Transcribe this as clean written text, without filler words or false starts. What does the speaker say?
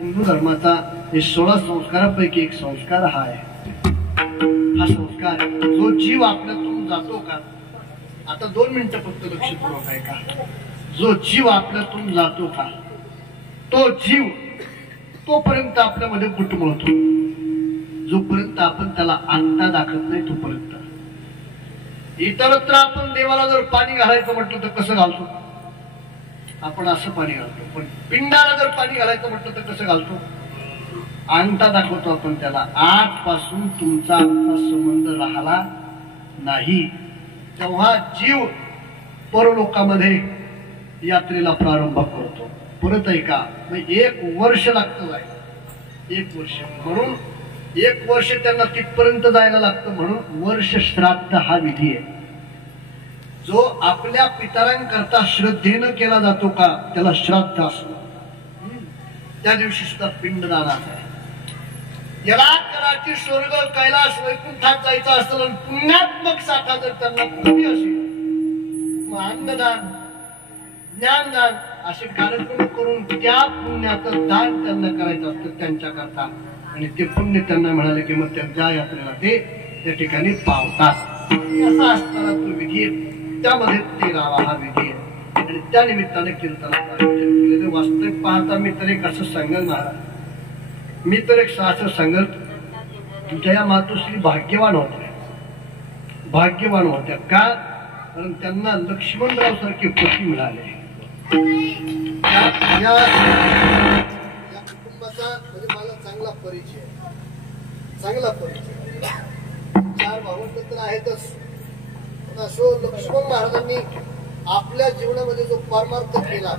हिंदू धर्माचा हे 16 संस्कारापैकी एक संस्कार हा आहे. हा संस्कार जो जीव आपल्यातून जातो का, आता 2 मिनिटं फक्त लक्षपूर्वक आहे का, जो जीव आपल्यातून जातो का, तो जीव तोपर्यंत आपल्यामध्ये कुटुंबतो, जोपर्यंत आपण त्याला अंता दाखवत नाही तोपर्यंत. इतरत्र आपण देवाला जर पाणी घालायचं म्हटलं तर कसं घालतो आपण, असं पाणी घालतो. पण पिंडाला जर पाणी घालायचं म्हटलं तर कसं घालतो, अंगठा दाखवतो आपण त्याला. आजपासून तुमचा आमचा संबंध राहिला नाही तेव्हा जीव परलोकामध्ये यात्रेला प्रारंभ करतो. परत ऐका, 1 वर्ष लागतं जायला, 1 वर्ष. म्हणून 1 वर्ष त्यांना तिथपर्यंत जायला लागतं. म्हणून वर्ष श्राद्ध हा विधी आहे, जो आपल्या पितरांकरता श्रद्धेनं केला जातो का त्याला श्राद्ध असतो. त्या दिवशी सुद्धा पिंडदानाचा आहे. याला कराची स्वर्ग कैलास वैकुंठात जायचं असेल आणि पुण्यात्मक शाखा जर त्यांना कमी असेल, मग अन्नदान ज्ञानदान असे कार्यक्रम करून त्या पुण्याचं दान त्यांना करायचं असतं त्यांच्याकरता. आणि ते पुण्य त्यांना मिळाले की मग त्यांच्या यात्रेला ते त्या ठिकाणी पावतात. असा असताना तो विधी आहे, त्यामध्ये 13वा हा विधी आहे. आणि त्या निमित्ताने कीर्तनाचं आयोजन केलेलं. वास्तविक पाहता मी तर एक असं सांगेल महाराज, मी तर एक असं सांगेल, जया मातोश्री भाग्यवान होत्या. भाग्यवान होत्या का, कारण त्यांना लक्ष्मणराव सारखे पती मिळाले. या कुटुंबाचा म्हणजे मला चांगला परिचय, चांगला परिचय. 4 भावंड तर आहेतच. असो लक्ष्मण महाराजांनी आपल्या जीवनामध्ये जो परमार्थ केला